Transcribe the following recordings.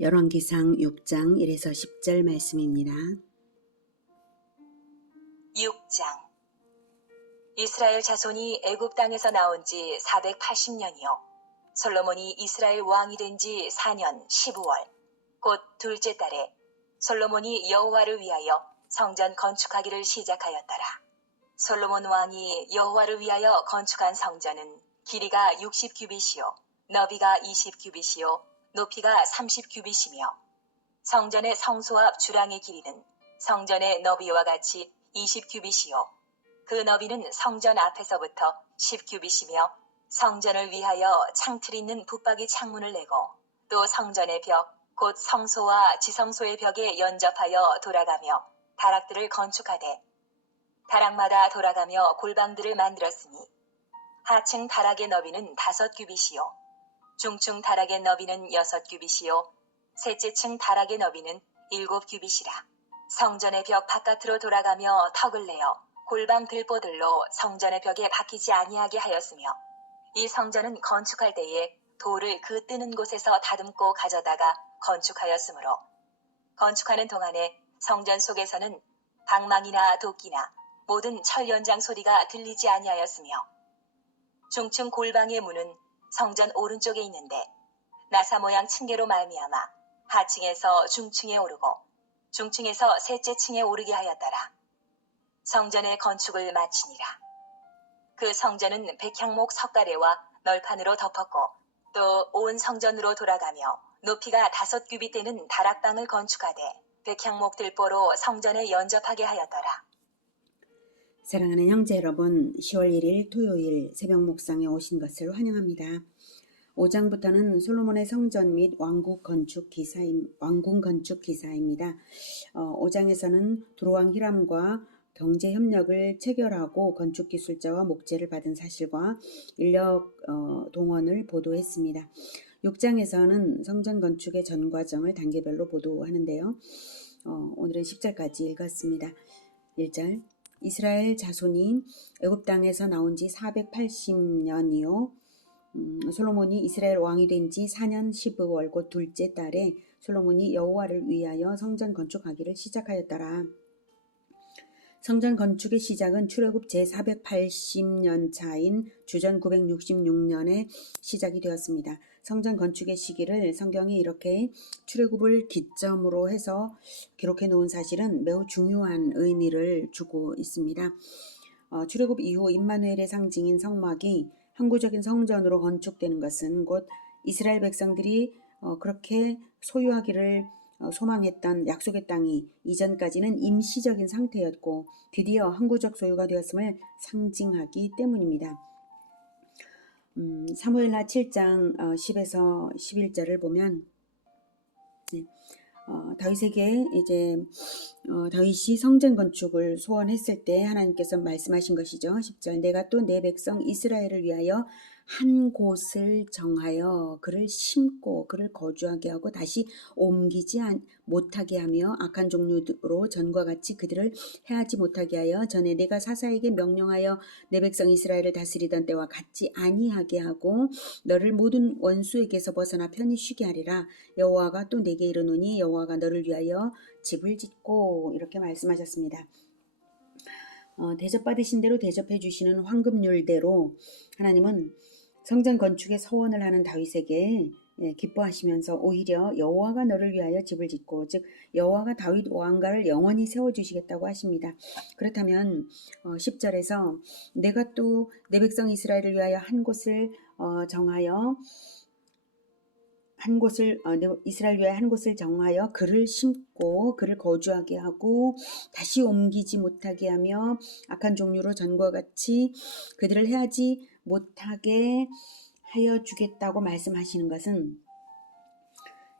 열왕기상 6장 1에서 10절 말씀입니다. 6장. 이스라엘 자손이 애굽 땅에서 나온 지 480년이요. 솔로몬이 이스라엘 왕이 된 지 4년 15월 곧 둘째 달에 솔로몬이 여호와를 위하여 성전 건축하기를 시작하였더라. 솔로몬 왕이 여호와를 위하여 건축한 성전은 길이가 60규빗이요 너비가 20규빗이요 높이가 30규빗이며 성전의 성소 앞 주랑의 길이는 성전의 너비와 같이 20규빗이요 그 너비는 성전 앞에서부터 10규빗이며 성전을 위하여 창틀 있는 붙박이 창문을 내고 또 성전의 벽 곧 성소와 지성소의 벽에 연접하여 돌아가며 다락들을 건축하되 다락마다 돌아가며 골방들을 만들었으니 하층 다락의 너비는 5규빗이요 중층 다락의 너비는 6규빗이요 셋째 층 다락의 너비는 7규빗이라. 성전의 벽 바깥으로 돌아가며 턱을 내어 골방 들보들로 성전의 벽에 박히지 아니하게 하였으며 이 성전은 건축할 때에 돌을 그 뜨는 곳에서 다듬고 가져다가 건축하였으므로 건축하는 동안에 성전 속에서는 방망이나 도끼나 모든 철 연장 소리가 들리지 아니하였으며 중층 골방의 문은 성전 오른쪽에 있는데 나사 모양 층계로 말미암아 하층에서 중층에 오르고 중층에서 셋째 층에 오르게 하였더라. 성전의 건축을 마치니라. 그 성전은 백향목 석가래와 널판으로 덮었고 또 온 성전으로 돌아가며 높이가 5규빗 되는 다락방을 건축하되 백향목 들보로 성전에 연접하게 하였더라. 사랑하는 형제 여러분, 10월 1일 토요일 새벽 묵상에 오신 것을 환영합니다. 5장부터는 솔로몬의 성전 및 왕궁 건축 기사입니다. 5장에서는 두로왕 히람과 경제 협력을 체결하고 건축 기술자와 목재를 받은 사실과 인력 동원을 보도했습니다. 6장에서는 성전 건축의 전 과정을 단계별로 보도하는데요. 오늘은 10절까지 읽었습니다. 1절. 이스라엘 자손이 애굽 땅에서 나온 지 480년이요. 솔로몬이 이스라엘 왕이 된 지 4년 15월 곧 둘째 달에 솔로몬이 여호와를 위하여 성전 건축하기를 시작하였더라. 성전 건축의 시작은 출애굽 제480년 차인 주전 966년에 시작이 되었습니다. 성전 건축의 시기를 성경이 이렇게 출애굽을 기점으로 해서 기록해 놓은 사실은 매우 중요한 의미를 주고 있습니다. 출애굽 이후 임마누엘의 상징인 성막이 항구적인 성전으로 건축되는 것은 곧 이스라엘 백성들이 그렇게 소유하기를 소망했던 약속의 땅이 이전까지는 임시적인 상태였고 드디어 항구적 소유가 되었음을 상징하기 때문입니다. 사무엘하 7장 10에서 11절을 보면 다윗에게 이제 다윗이 성전 건축을 소원했을 때 하나님께서 말씀하신 것이죠. 10절. 내가 또 내 백성 이스라엘을 위하여 한 곳을 정하여 그를 심고 그를 거주하게 하고 다시 옮기지 못하게 하며 악한 종류로 전과 같이 그들을 해하지 못하게 하여 전에 내가 사사에게 명령하여 내 백성 이스라엘을 다스리던 때와 같지 아니하게 하고 너를 모든 원수에게서 벗어나 편히 쉬게 하리라. 여호와가 또 내게 이르노니 여호와가 너를 위하여 집을 짓고 이렇게 말씀하셨습니다. 대접받으신 대로 대접해 주시는 황금률대로 하나님은 성전 건축의 서원을 하는 다윗에게 기뻐하시면서 오히려 여호와가 너를 위하여 집을 짓고 즉 여호와가 다윗 왕가를 영원히 세워주시겠다고 하십니다. 그렇다면 10절에서 내가 또 내 백성 이스라엘을 위하여 한 곳을 정하여 이스라엘 위에 한 곳을 정하여 그를 심고 그를 거주하게 하고 다시 옮기지 못하게 하며 악한 종류로 전과 같이 그들을 해하지 못하게 하여 주겠다고 말씀하시는 것은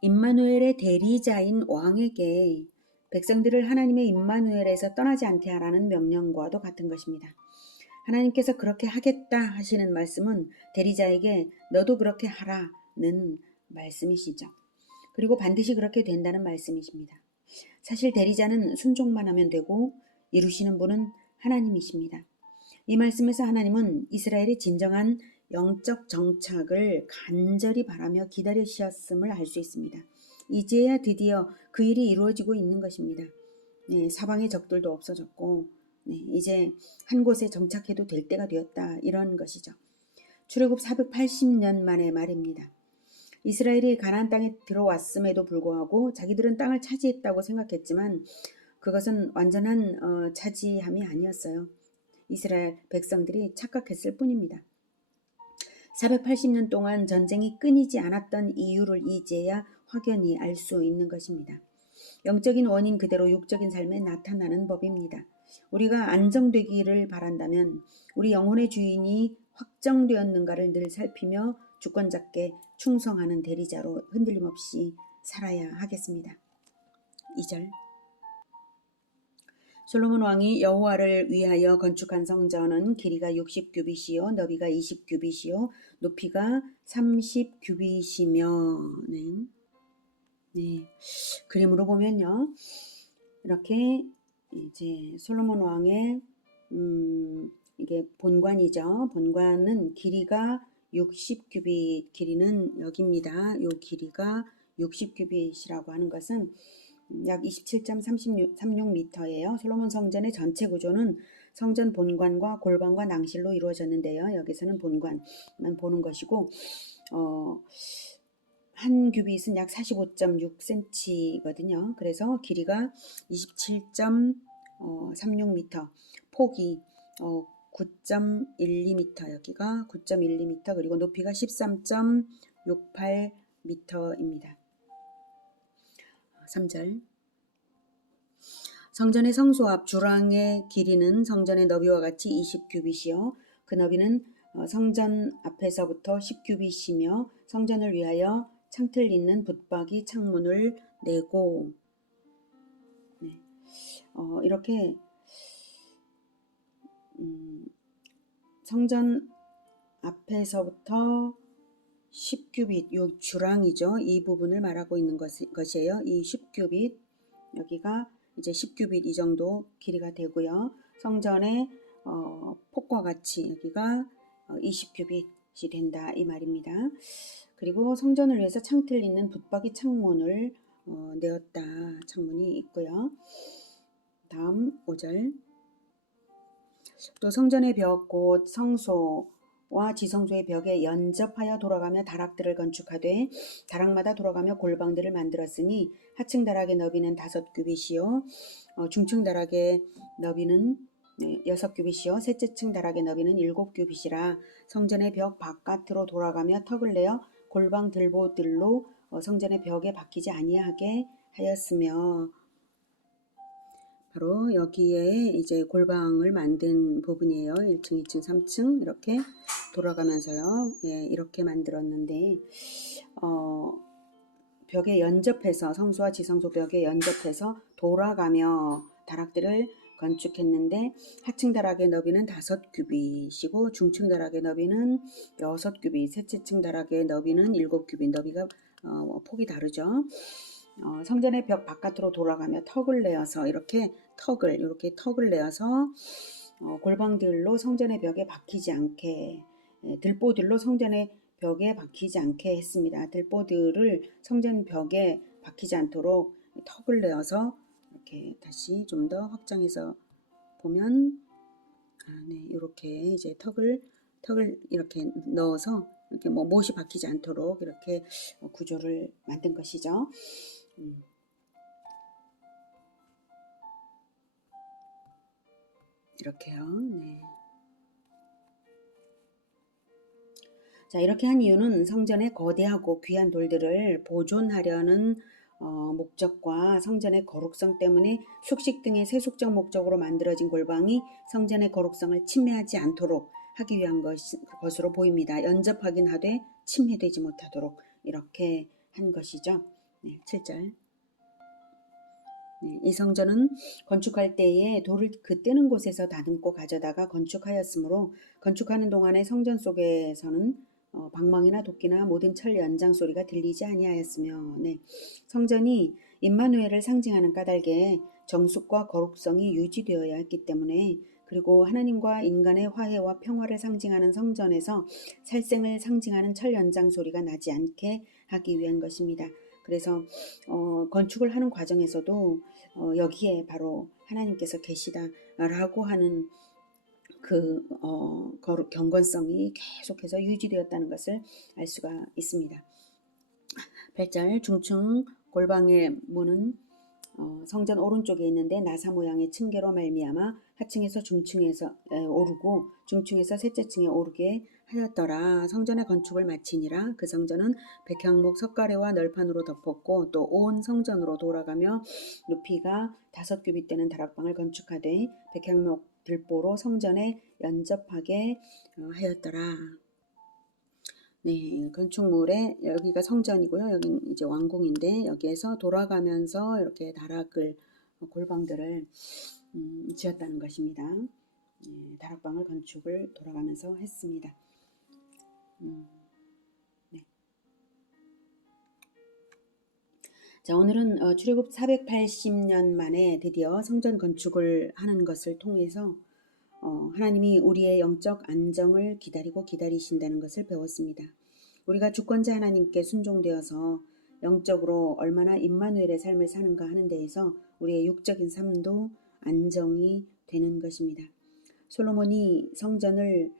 임마누엘의 대리자인 왕에게 백성들을 하나님의 임마누엘에서 떠나지 않게 하라는 명령과도 같은 것입니다. 하나님께서 그렇게 하겠다 하시는 말씀은 대리자에게 너도 그렇게 하라는 말씀이시죠. 그리고 반드시 그렇게 된다는 말씀이십니다. 사실 대리자는 순종만 하면 되고 이루시는 분은 하나님이십니다. 이 말씀에서 하나님은 이스라엘의 진정한 영적 정착을 간절히 바라며 기다리셨음을 알 수 있습니다. 이제야 드디어 그 일이 이루어지고 있는 것입니다. 네, 사방의 적들도 없어졌고 네, 이제 한 곳에 정착해도 될 때가 되었다 이런 것이죠. 출애굽 480년 만의 말입니다. 이스라엘이 가나안 땅에 들어왔음에도 불구하고 자기들은 땅을 차지했다고 생각했지만 그것은 완전한 차지함이 아니었어요. 이스라엘 백성들이 착각했을 뿐입니다. 480년 동안 전쟁이 끊이지 않았던 이유를 이제야 확연히 알 수 있는 것입니다. 영적인 원인 그대로 육적인 삶에 나타나는 법입니다. 우리가 안정되기를 바란다면 우리 영혼의 주인이 확정되었는가를 늘 살피며 주권자께 충성하는 대리자로 흔들림 없이 살아야 하겠습니다. 2절 솔로몬 왕이 여호와를 위하여 건축한 성전은 길이가 60규빗이요 너비가 20규빗이요 높이가 30규빗이며 네. 그림으로 보면요. 이렇게 이제 솔로몬 왕의 이게 본관이죠. 본관은 길이가 60규빗, 길이는 여기입니다. 요 길이가 60규빗이라고 하는 것은 약 27.36m예요. 솔로몬 성전의 전체 구조는 성전 본관과 골방과 낭실로 이루어졌는데요. 여기서는 본관만 보는 것이고 한 규빗은 약 45.6cm거든요. 그래서 길이가 27.36m, 폭이 9.12m, 여기가 9.12m, 그리고 높이가 13.68m입니다. 3절 성전의 성소 앞 주랑의 길이는 성전의 너비와 같이 20규빗이요. 그 너비는 성전 앞에서부터 10규빗이며 성전을 위하여 창틀 있는 붙박이 창문을 내고 이렇게 성전 앞에서부터 10규빗, 요 주랑이죠. 이 부분을 말하고 있는 것이에요. 이 10규빗, 여기가 이제 10규빗 이 정도 길이가 되고요. 성전의 폭과 같이 여기가 20규빗이 된다 이 말입니다. 그리고 성전을 위해서 창틀 있는 붙박이 창문을 내었다. 창문이 있고요. 다음 5절 또 성전의 벽 곧 성소와 지성소의 벽에 연접하여 돌아가며 다락들을 건축하되 다락마다 돌아가며 골방들을 만들었으니 하층 다락의 너비는 5규빗이요 중층 다락의 너비는 6규빗이요 셋째 층 다락의 너비는 7규빗이라 성전의 벽 바깥으로 돌아가며 턱을 내어 골방 들보들로 성전의 벽에 박히지 아니하게 하였으며 바로 여기에 이제 골방을 만든 부분이에요. 1층, 2층, 3층 이렇게 돌아가면서요. 예, 이렇게 만들었는데 벽에 연접해서 성소와 지성소 벽에 연접해서 돌아가며 다락들을 건축했는데 하층 다락의 너비는 5규빗이고 중층 다락의 너비는 6규빗, 셋째 층 다락의 너비는 7규빗, 너비가 폭이 다르죠. 성전의 벽 바깥으로 돌아가며 턱을 내어서 이렇게 턱을 내어서 골방들로 성전의 벽에 박히지 않게 들보들로 성전의 벽에 박히지 않게 했습니다. 들보들을 성전 벽에 박히지 않도록 턱을 내어서 이렇게 다시 좀 더 확장해서 보면 이렇게 이제 턱을 이렇게 넣어서 이렇게 못이 박히지 않도록 이렇게 구조를 만든 것이죠. 이렇게요. 네. 자, 이렇게 한 이유는 성전의 거대하고 귀한 돌들을 보존하려는 목적과 성전의 거룩성 때문에 숙식 등의 세속적 목적으로 만들어진 골방이 성전의 거룩성을 침해하지 않도록 하기 위한 것으로 보입니다. 연접하긴 하되 침해되지 못하도록 이렇게 한 것이죠. 네, 7절. 이 성전은 건축할 때에 돌을 그 뜨는 곳에서 다듬고 가져다가 건축하였으므로 건축하는 동안에 성전 속에서는 방망이나 도끼나 모든 철 연장 소리가 들리지 아니하였으며 성전이 임마누엘을 상징하는 까닭에 정숙과 거룩성이 유지되어야 했기 때문에 그리고 하나님과 인간의 화해와 평화를 상징하는 성전에서 살생을 상징하는 철 연장 소리가 나지 않게 하기 위한 것입니다. 그래서 건축을 하는 과정에서도 여기에 바로 하나님께서 계시다라고 하는 그 경건성이 계속해서 유지되었다는 것을 알 수가 있습니다. 8절 중층 골방의 문은 성전 오른쪽에 있는데 나사 모양의 층계로 말미암아 하층에서 중층에서 오르고 중층에서 셋째 층에 오르게 하였더라. 성전의 건축을 마치니라. 그 성전은 백향목 석가래와 널판으로 덮었고 또 온 성전으로 돌아가며 높이가 5규빗 되는 다락방을 건축하되 백향목 들보로 성전에 연접하게 하였더라. 네, 건축물에 여기가 성전이고요. 여기는 이제 왕궁인데 여기에서 돌아가면서 이렇게 다락을 골방들을 지었다는 것입니다. 다락방을 건축을 돌아가면서 했습니다. 네. 자, 오늘은 출애굽 480년 만에 드디어 성전 건축을 하는 것을 통해서 하나님이 우리의 영적 안정을 기다리고 기다리신다는 것을 배웠습니다. 우리가 주권자 하나님께 순종되어서 영적으로 얼마나 임마누엘의 삶을 사는가 하는 데에서 우리의 육적인 삶도 안정이 되는 것입니다. 솔로몬이 성전을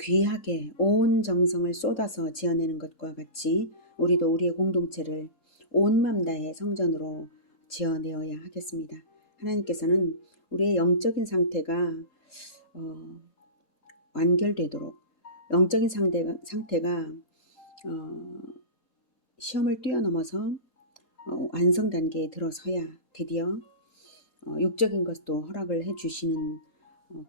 귀하게 온 정성을 쏟아서 지어내는 것과 같이 우리도 우리의 공동체를 온 맘 다해 성전으로 지어내어야 하겠습니다. 하나님께서는 우리의 영적인 상태가 완결되도록 영적인 상태가 시험을 뛰어넘어서 완성 단계에 들어서야 드디어 육적인 것도 허락을 해주시는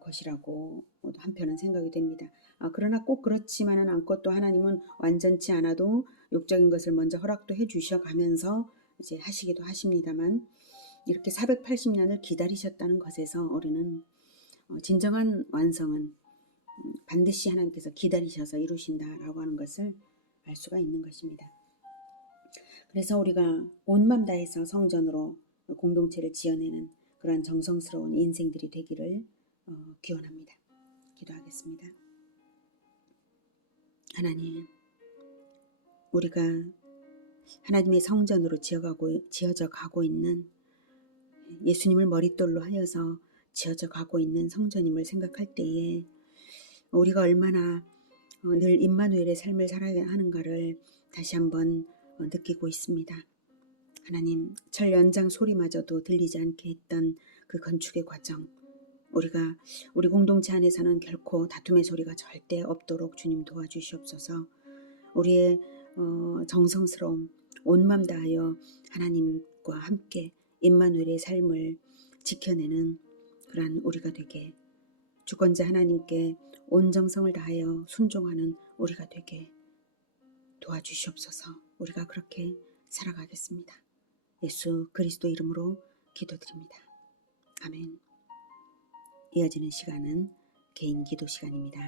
것이라고 한편은 생각이 됩니다. 그러나 꼭 그렇지만은 않고 또 하나님은 완전치 않아도 육적인 것을 먼저 허락도 해주셔 가면서 이제 하시기도 하십니다만 이렇게 480년을 기다리셨다는 것에서 우리는 진정한 완성은 반드시 하나님께서 기다리셔서 이루신다라고 하는 것을 알 수가 있는 것입니다. 그래서 우리가 온 맘 다해서 성전으로 공동체를 지어내는 그러한 정성스러운 인생들이 되기를 기원합니다. 기도하겠습니다. 하나님, 우리가 하나님의 성전으로 지어져 가고 있는 예수님을 머릿돌로 하여서 지어져 가고 있는 성전임을 생각할 때에 우리가 얼마나 늘 임마누엘의 삶을 살아야 하는가를 다시 한번 느끼고 있습니다. 하나님, 철 연장 소리마저도 들리지 않게 했던 그 건축의 과정, 우리가 우리 공동체 안에서는 결코 다툼의 소리가 절대 없도록 주님 도와주시옵소서. 우리의 정성스러움, 온 맘 다하여 하나님과 함께 임마누엘의 삶을 지켜내는 그러한 우리가 되게, 주권자 하나님께 온 정성을 다하여 순종하는 우리가 되게 도와주시옵소서. 우리가 그렇게 살아가겠습니다. 예수 그리스도 이름으로 기도드립니다. 아멘. 이어지는 시간은 개인 기도 시간입니다.